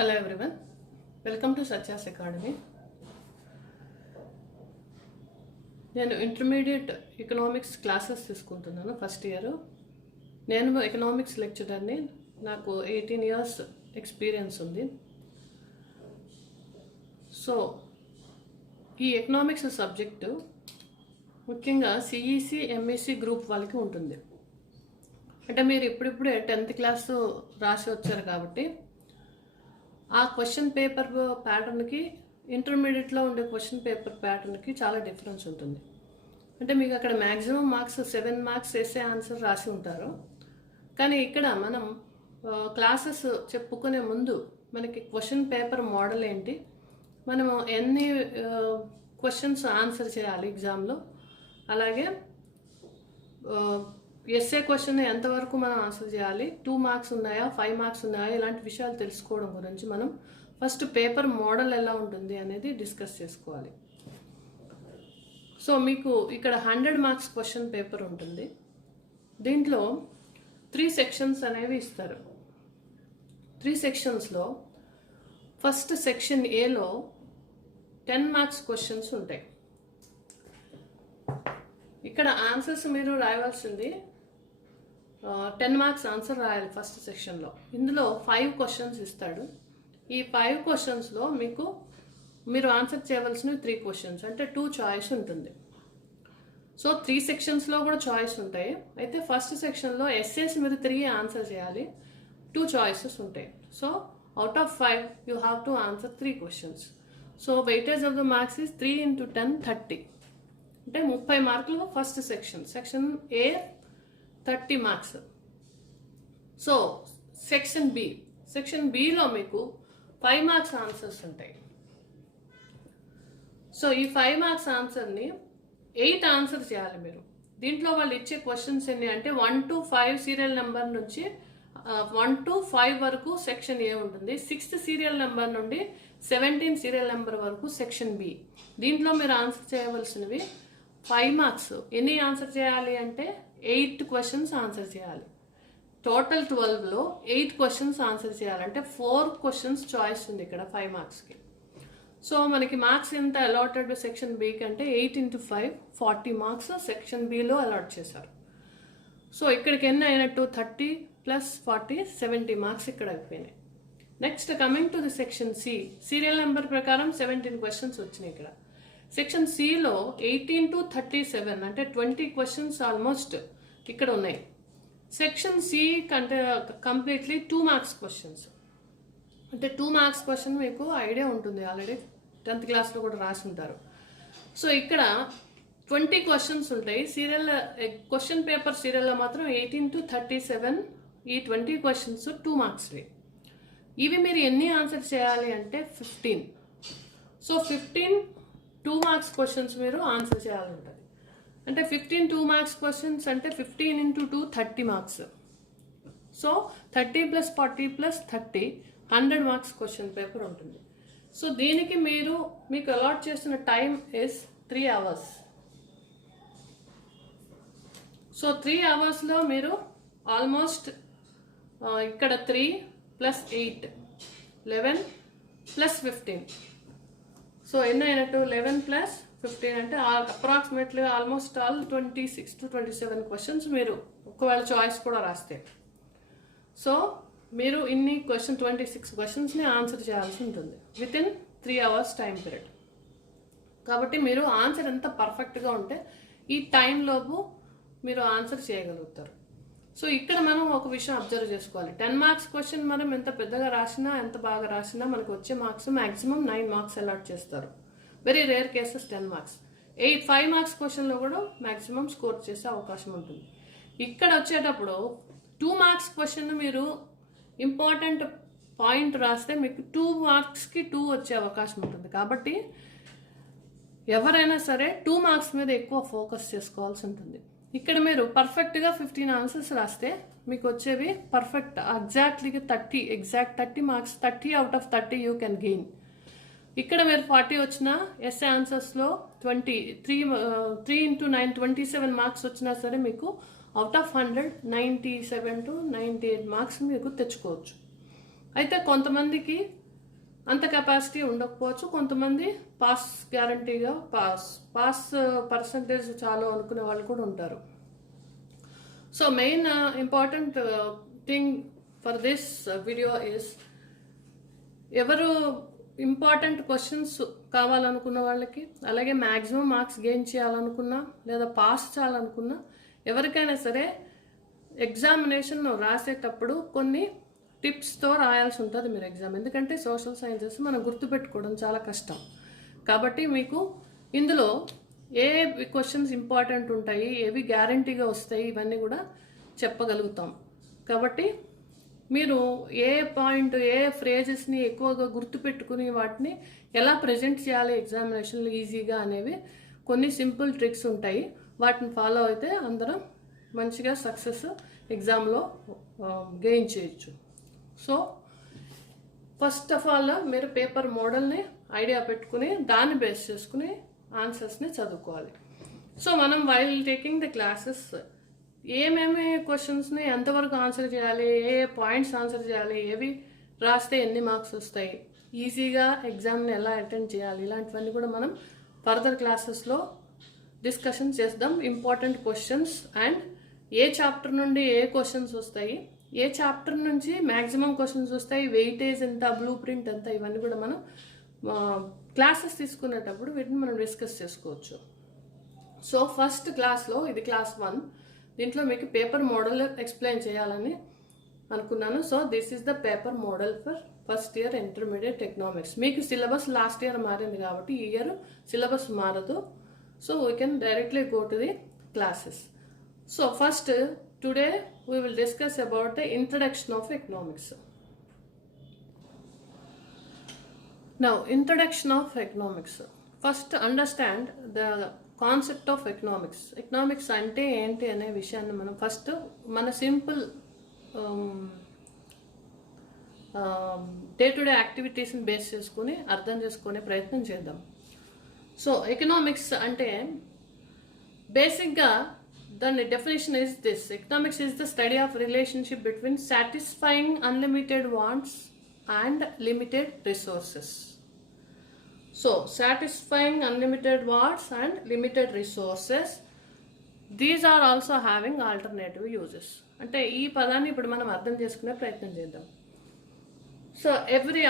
Hello everyone, welcome to Satya's academy. నేను intermediate economics classes తీసుకుంటున్నాను first year. నేను economics లెక్చరర్ని. నాకు 18 years ఎక్స్పీరియన్స్ ఉంది. సో ఈ ఎకనామిక్స్ సబ్జెక్టు ముఖ్యంగా సిఈసి ఎంఈసి గ్రూప్ వాళ్ళకి ఉంటుంది. అంటే మీరు ఇప్పుడిప్పుడే 10th క్లాస్ రాసి వచ్చారు కాబట్టి ఆ క్వశ్చన్ పేపర్ ప్యాటర్న్కి ఇంటర్మీడియట్లో ఉండే క్వశ్చన్ పేపర్ ప్యాటర్న్కి చాలా డిఫరెన్స్ ఉంటుంది. అంటే మీకు అక్కడ మ్యాక్సిమం మార్క్స్ 7 marks వేసే ఆన్సర్ రాసి ఉంటారు. కానీ ఇక్కడ మనం క్లాసెస్ చెప్పుకునే ముందు మనకి క్వశ్చన్ పేపర్ మోడల్ ఏంటి, మనము ఎన్ని క్వశ్చన్స్ ఆన్సర్ చేయాలి ఎగ్జామ్లో, అలాగే ఎస్ఏ క్వశ్చన్ ఎంతవరకు మనం ఆన్సర్ చేయాలి, 2 marks ఉన్నాయా 5 marks ఉన్నాయా, ఇలాంటి విషయాలు తెలుసుకోవడం గురించి మనం ఫస్ట్ పేపర్ మోడల్ ఎలా ఉంటుంది అనేది డిస్కస్ చేసుకోవాలి. సో మీకు ఇక్కడ 100 marks క్వశ్చన్ పేపర్ ఉంటుంది. దీంట్లో 3 sections అనేవి ఇస్తారు. 3 sectionsలో ఫస్ట్ సెక్షన్ ఏలో 10 marks క్వశ్చన్స్ ఉంటాయి. ఇక్కడ ఆన్సర్స్ మీరు రాయవలసింది 10 marks ఆన్సర్ రాయాలి ఫస్ట్ సెక్షన్లో. ఇందులో 5 questions ఇస్తాడు. ఈ 5 questionsలో మీరు ఆన్సర్ చేయవలసినవి 3 questions, అంటే 2 choice ఉంటుంది. సో 3 sectionsలో కూడా చాయిస్ ఉంటాయి. అయితే ఫస్ట్ సెక్షన్లో ఎస్ఏస్ మీరు 3 ఆన్సర్ చేయాలి, 2 choices ఉంటాయి. So out of 5 you have to answer 3 questions. So weightage of the marks is 3 into 10 30, అంటే 30 మార్కులు ఫస్ట్ సెక్షన్. సెక్షన్ ఏ 30 marks. సో సెక్షన్ బిలో మీకు 5 marks ఆన్సర్స్ ఉంటాయి. సో ఈ 5 marks ఆన్సర్ని 8 ఆన్సర్ చేయాలి మీరు. దీంట్లో వాళ్ళు ఇచ్చే క్వశ్చన్స్ ఎన్ని అంటే 1 to 5 సీరియల్ నెంబర్ నుంచి 1 to 5 వరకు సెక్షన్ ఏ ఉంటుంది. 6th సీరియల్ నెంబర్ నుండి 17 సీరియల్ నెంబర్ వరకు సెక్షన్ బి. దీంట్లో మీరు ఆన్సర్ చేయవలసినవి 5 marks. ఎన్ని ఆన్సర్ చేయాలి అంటే 8 questions ఆన్సర్ చేయాలి. టోటల్ 12లో 8 questions ఆన్సర్ చేయాలంటే 4 questions చాయిస్ ఉంది ఇక్కడ 5 marksకి. సో మనకి మార్క్స్ ఎంత అలాటెడ్ సెక్షన్ బికి అంటే 8 into 5 40 marks సెక్షన్ బిలో అలాట్ చేశారు. సో ఇక్కడికి ఎన్ని అయినట్టు 30 + 40 70 marks ఇక్కడ అయిపోయినాయి. Next coming to the section C, serial number ప్రకారం 17 questions వచ్చినాయి ఇక్కడ. సెక్షన్ సిలో 18 to 37 అంటే 20 questions ఆల్మోస్ట్ ఇక్కడ ఉన్నాయి. సెక్షన్ సి కంటే కంప్లీట్లీ 2 marks questions, అంటే 2 marks క్వశ్చన్ మీకు ఐడియా ఉంటుంది, ఆల్రెడీ 10th క్లాస్లో కూడా రాసి ఉంటారు. సో ఇక్కడ 20 questions ఉంటాయి. క్వశ్చన్ పేపర్ సీరియల్లో మాత్రం 18 to 37, ఈ 20 questions 2 marksవి. ఇవి మీరు ఎన్ని ఆన్సర్ చేయాలి అంటే 15. సో 15 2 marks క్వశ్చన్స్ మీరు ఆన్సర్ చేయాలి ఉంటుంది. అంటే 15 2 marks క్వశ్చన్స్ అంటే 15 into 2 30 marks. So 30 + 40 + 30 100 marks question paper ఉంటుంది. సో దీనికి మీకు అలాట్ చేసిన టైం ఇస్ 3 hours. సో 3 hoursలో మీరు ఆల్మోస్ట్ ఇక్కడ 3 + 8 11 + 15. సో ఎన్ని అయినట్టు 11 + 15 అంటే approximately almost all 26 to 27 questions మీరు ఒకవేళ చాయిస్ కూడా రాస్తే. సో మీరు ఇన్ని 26 questionsని ఆన్సర్ చేయాల్సి ఉంటుంది వితిన్ 3 hours టైం పీరియడ్. కాబట్టి మీరు ఆన్సర్ ఎంత పర్ఫెక్ట్గా ఉంటే ఈ టైంలోపు మీరు ఆన్సర్ చేయగలుగుతారు. సో ఇక్కడ మనం ఒక విషయం అబ్జర్వ్ చేసుకోవాలి. 10 marks క్వశ్చన్ మనం ఎంత పెద్దగా రాసినా ఎంత బాగా రాసినా మనకు వచ్చే మార్క్స్ మ్యాక్సిమం 9 marks అలాట్ చేస్తారు. Very rare cases 10 marks. 5 marks క్వశ్చన్లో కూడా మ్యాక్సిమం స్కోర్ చేసే అవకాశం ఉంటుంది. ఇక్కడ వచ్చేటప్పుడు 2 marks క్వశ్చన్ మీరు ఇంపార్టెంట్ పాయింట్ రాస్తే మీకు 2 marksకి 2 వచ్చే అవకాశం ఉంటుంది. కాబట్టి ఎవరైనా సరే 2 marks మీద ఎక్కువ ఫోకస్ చేసుకోవాల్సి ఉంటుంది. ఇక్కడ మీరు పర్ఫెక్ట్గా 15 ఆన్సర్స్ రాస్తే మీకు వచ్చేవి పర్ఫెక్ట్ ఎగ్జాక్ట్లీగా 30 marks, 30 out of 30 you can gain. ఇక్కడ మీరు 40 వచ్చినా ఎస్ఏ ఆన్సర్స్లో 3 into 9 27 marks వచ్చినా సరే మీకు అవుట్ ఆఫ్ 100 97 to 98 marks మీకు తెచ్చుకోవచ్చు. అయితే కొంతమందికి అంత కెపాసిటీ ఉండకపోవచ్చు. కొంతమంది పాస్ గ్యారంటీగా పాస్ పర్సంటేజ్ చాలు అనుకునే వాళ్ళు కూడా ఉంటారు. So main important thing for this video is, ఎవరు ఇంపార్టెంట్ క్వశ్చన్స్ కావాలనుకున్న వాళ్ళకి, అలాగే మ్యాక్సిమం మార్క్స్ గెయిన్ చేయాలనుకున్నా లేదా పాస్ చేయాలనుకున్నా, ఎవరికైనా సరే ఎగ్జామినేషన్ రాసేటప్పుడు కొన్ని టిప్స్తో రాయాల్సి ఉంటుంది మీరు ఎగ్జామ్. ఎందుకంటే సోషల్ సైన్సెస్ మనం గుర్తుపెట్టుకోవడం చాలా కష్టం. కాబట్టి మీకు ఇందులో ఏ క్వశ్చన్స్ ఇంపార్టెంట్ ఉంటాయి, ఏవి గ్యారంటీగా వస్తాయి, ఇవన్నీ కూడా చెప్పగలుగుతాం. కాబట్టి మీరు ఏ పాయింట్, ఏ ఫ్రేజెస్ని ఎక్కువగా గుర్తుపెట్టుకుని వాటిని ఎలా ప్రజెంట్ చేయాలి ఎగ్జామినేషన్లో ఈజీగా అనేవి కొన్ని సింపుల్ ట్రిక్స్ ఉంటాయి. వాటిని ఫాలో అయితే అందరం మంచిగా సక్సెస్ ఎగ్జామ్లో గెయిన్ చేయొచ్చు. సో ఫస్ట్ ఆఫ్ ఆల్ మీరు పేపర్ మోడల్ని ఐడియా పెట్టుకుని దాన్ని బేస్ చేసుకుని ఆన్సర్స్ని చదువుకోవాలి. సో మనం వైల్ టేకింగ్ ద క్లాసెస్ ఏమేమి క్వశ్చన్స్ని ఎంతవరకు ఆన్సర్ చేయాలి, ఏ పాయింట్స్ ఆన్సర్ చేయాలి, ఏవి రాస్తే ఎన్ని మార్క్స్ వస్తాయి, ఈజీగా ఎగ్జామ్ని ఎలా అటెండ్ చేయాలి, ఇలాంటివన్నీ కూడా మనం ఫర్దర్ క్లాసెస్లో డిస్కషన్ చేద్దాం. Important questions and A chapter నుండి ఏ క్వశ్చన్స్ వస్తాయి, ఏ చాప్టర్ నుంచి మ్యాక్సిమం క్వశ్చన్స్ వస్తాయి, వెయిటేజ్ ఎంత, బ్లూ ప్రింట్ ఎంత, ఇవన్నీ కూడా మనం క్లాసెస్ తీసుకునేటప్పుడు వీటిని మనం డిస్కస్ చేసుకోవచ్చు. సో ఫస్ట్ క్లాస్లో, ఇది క్లాస్ 1, దీంట్లో మీకు పేపర్ మోడల్ ఎక్స్ప్లెయిన్ చేయాలని అనుకున్నాను. So this is the paper model for first year intermediate economics. మీకు సిలబస్ లాస్ట్ ఇయర్ మారింది కాబట్టి ఈ ఇయర్ సిలబస్ మారదు. So we can directly go to the classes. So first today we will discuss about the introduction of economics. Now, introduction of economics. First understand the concept of economics. Economics ante enti ane vishayanni manam first mana simple day to day activities ni base cheskoni ardham cheskone prayatnam cheddam. So economics ante basic ga the definition is this: economics is the study of relationship between satisfying unlimited wants and limited resources. So satisfying unlimited wants and limited resources, these are also having alternative uses. అంటే ఈ పదాన్ని ఇప్పుడు మనం అర్థం చేసుకునే ప్రయత్నం చేద్దాం. So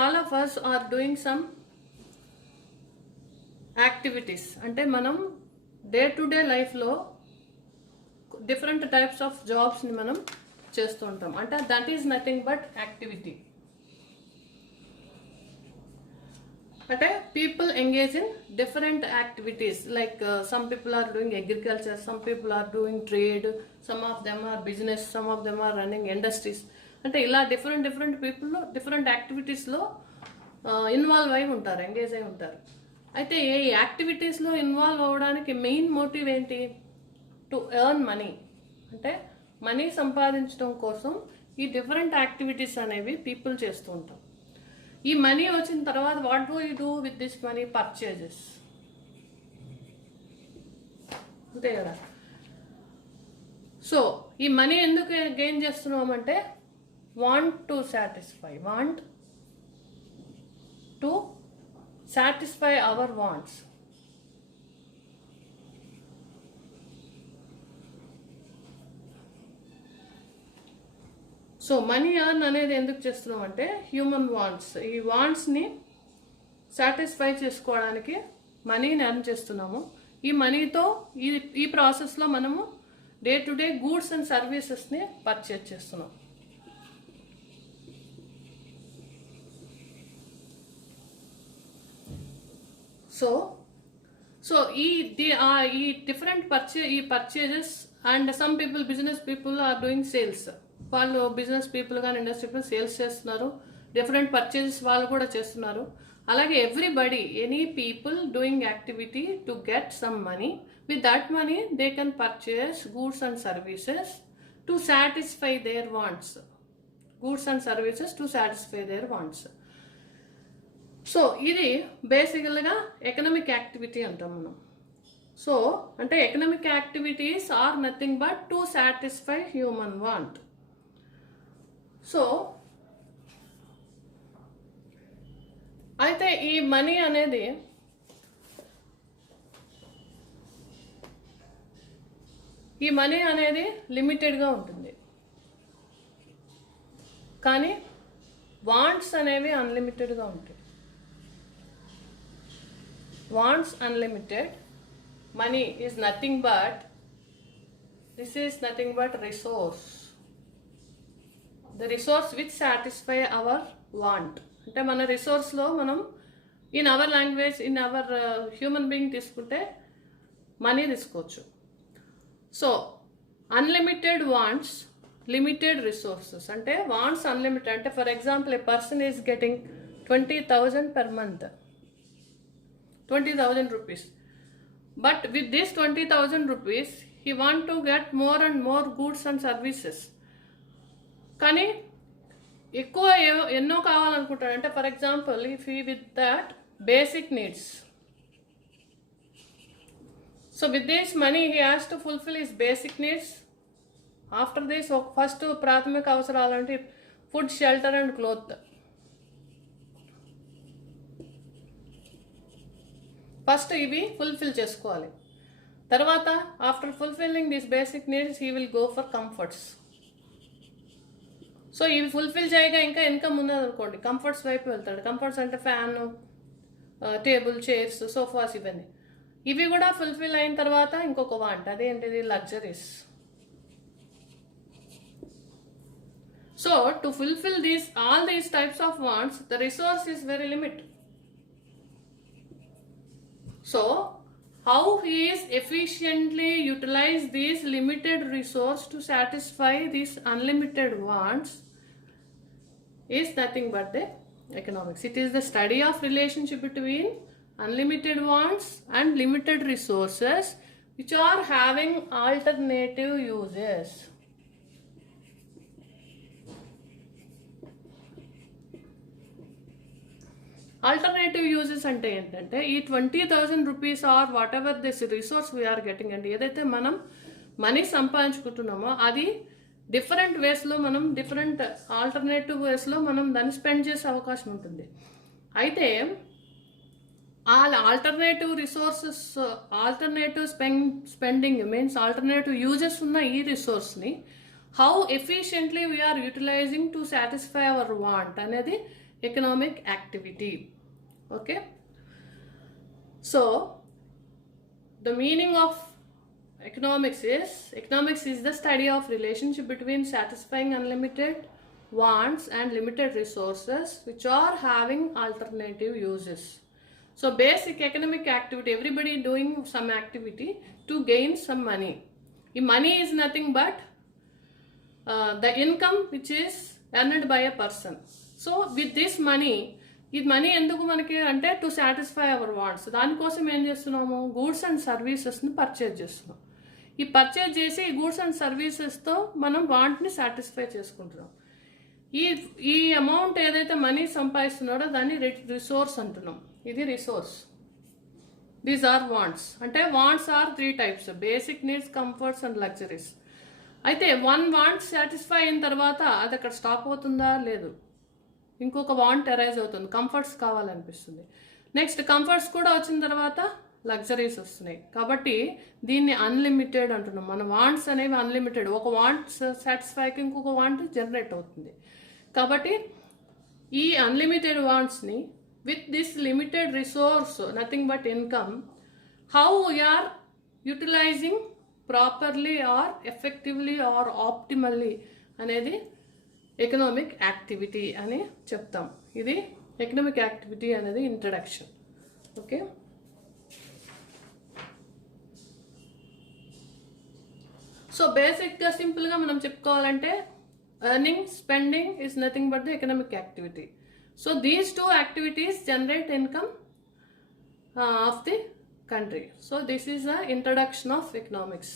all of us are doing some activities. అంటే మనం డే టు డే లైఫ్లో డిఫరెంట్ టైప్స్ ఆఫ్ జాబ్స్ని మనం చేస్తూ ఉంటాం. అంటే that is nothing but activity. అంటే people engage in different activities. Like some people are doing agriculture, some people are doing trade, some of them are business, some of them are running industries. అంటే ఇలా different people different యాక్టివిటీస్లో involve అయి ఉంటారు, engage అయి ఉంటారు. అయితే ఈ యాక్టివిటీస్లో ఇన్వాల్వ్ అవ్వడానికి మెయిన్ మోటివ్ ఏంటి? To earn money. అంటే మనీ సంపాదించడం కోసం ఈ డిఫరెంట్ యాక్టివిటీస్ అనేవి పీపుల్ చేస్తూ ఉంటాం. ఈ మనీ వచ్చిన తర్వాత what do you do with this money? Purchases, అంతే కదా. సో ఈ మనీ ఎందుకు గెయిన్ చేస్తున్నామంటే want to satisfy our wants. So money earn అనేది ఎందుకు చేస్తున్నాం అంటే హ్యూమన్ వాంట్స్, ఈ వాంట్స్ని సాటిస్ఫై చేసుకోవడానికి మనీని ఎర్న్ చేస్తున్నాము. ఈ మనీతో ఈ ప్రాసెస్లో మనము day to day goods and సర్వీసెస్ని పర్చేజ్ చేస్తున్నాం. సో ఈ different purchases and some people, business people are doing sales. వాళ్ళు బిజినెస్ పీపుల్ కానీ ఇండస్ట్రీ పీపుల్ సేల్స్ చేస్తున్నారు, డిఫరెంట్ పర్చేజెస్ వాళ్ళు కూడా చేస్తున్నారు. అలాగే everybody, any people doing activity to get some money. With that money they can purchase goods and services to satisfy their wants. So ఇది బేసికల్గా economic activity అంటాం మనం. సో అంటే economic activities are nothing but to satisfy human want. So అయితే ఈ money అనేది లిమిటెడ్గా ఉంటుంది, కానీ వాంట్స్ అనేవి అన్లిమిటెడ్గా ఉంటాయి. Wants unlimited, money is nothing but, this is nothing but resource, the resource which satisfy our want. అంటే మన రిసోర్స్లో మనం in our language, in our human being తీసుకుంటే మనీ తీసుకోవచ్చు. So unlimited wants, limited resources. అంటే వాంట్స్ అన్లిమిటెడ్ అంటే for example a person is getting 20,000 per month, 20,000 rupees. But with this 20,000 rupees, he want to get more and more goods and services. కానీ ఎక్కువ ఎన్నో కావాలనుకుంటాడు. అంటే for example if he with that basic needs, so with this money he has to fulfil his basic needs. After this first ప్రాథమిక అవసరాలు అంటే food, shelter and cloth. First ఇవి fulfil చేసుకోవాలి. తర్వాత after fulfilling this basic needs he will go for comforts. So ఇవి fulfil చేయగా ఇంకా income ఉన్నదనుకోండి, comforts వైపు వెళ్తాడు. కంఫర్ట్స్ అంటే ఫ్యాన్, టేబుల్, చైర్స్, సోఫాస్, ఇవన్నీ. ఇవి కూడా ఫుల్ఫిల్ అయిన తర్వాత ఇంకొక వాంట్, అదేంటిది luxuries. So to fulfil these all these types of wands the resource is very limit. So how he is efficiently utilize these limited resource to satisfy these unlimited wants is nothing but the economics. It is the study of relationship between unlimited wants and limited resources which are having alternative uses. Alternative uses అంటే ఏంటంటే ఈ 20,000 rupees are whatever this resource we are getting అండి, ఏదైతే మనం money సంపాదించుకుంటున్నామో అది different వేస్లో, మనం different alternative వేస్లో మనం దాన్ని స్పెండ్ చేసే అవకాశం ఉంటుంది. అయితే ఆ alternative resources, alternative spending means alternative uses ఉన్న ఈ రిసోర్స్ని how efficiently we are utilising to satisfy our want అనేది economic activity. Okay, so the meaning of economics is the study of relationship between satisfying unlimited wants and limited resources which are having alternative uses. So basic economic activity, everybody doing some activity to gain some money. The money is nothing but the income which is earned by a person. So with this money, ఈ money ఎందుకు మనకి అంటే to satisfy our wants. దానికోసం ఏం చేస్తున్నాము, goods and సర్వీసెస్ని purchase చేస్తున్నాం. ఈ పర్చేజ్ చేసి ఈ గూడ్స్ అండ్ సర్వీసెస్తో మనం వాంట్ని సాటిస్ఫై చేసుకుంటున్నాం. ఈ అమౌంట్ ఏదైతే మనీ సంపాదిస్తున్నాడో దాన్ని రిసోర్స్ అంటున్నాం. ఇది రిసోర్స్. These are wants. అంటే wants are 3 types: basic needs, comforts and luxuries. అయితే వన్ వాంట్ సాటిస్ఫై అయిన తర్వాత అది అక్కడ స్టాప్ అవుతుందా? లేదు, ఇంకొక వాంట్ అరైజ్ అవుతుంది, కంఫర్ట్స్ కావాలనిపిస్తుంది. నెక్స్ట్ కంఫర్ట్స్ కూడా వచ్చిన తర్వాత లగ్జరీస్ వస్తున్నాయి. కాబట్టి దీన్ని అన్లిమిటెడ్ అంటున్నాం. మన వాంట్స్ అనేవి అన్లిమిటెడ్. ఒక వాంట్ సాటిస్ఫైకి ఇంకొక వాంట్ జనరేట్ అవుతుంది. కాబట్టి ఈ అన్లిమిటెడ్ వాంట్స్ని with this limited resource, nothing but income, how we are utilising properly or effectively or optimally అనేది ఎకనామిక్ యాక్టివిటీ అని చెప్తాం. ఇది ఎకనామిక్ యాక్టివిటీ అనేది ఇంట్రడక్షన్. ఓకే, సో బేసిక్గా సింపుల్గా మనం చెప్పుకోవాలంటే earning, spending is nothing but the economic activity. So these 2 activities generate income of the country. So this is the introduction of economics.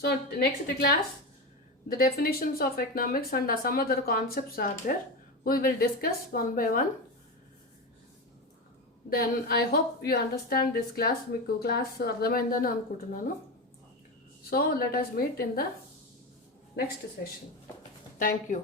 So next class, the definitions of economics and some other concepts are there. We will discuss one by one. Then I hope you understand this class. Meeku class ardhamaindani anukuntunnanu. So let us meet in the next session. Thank you.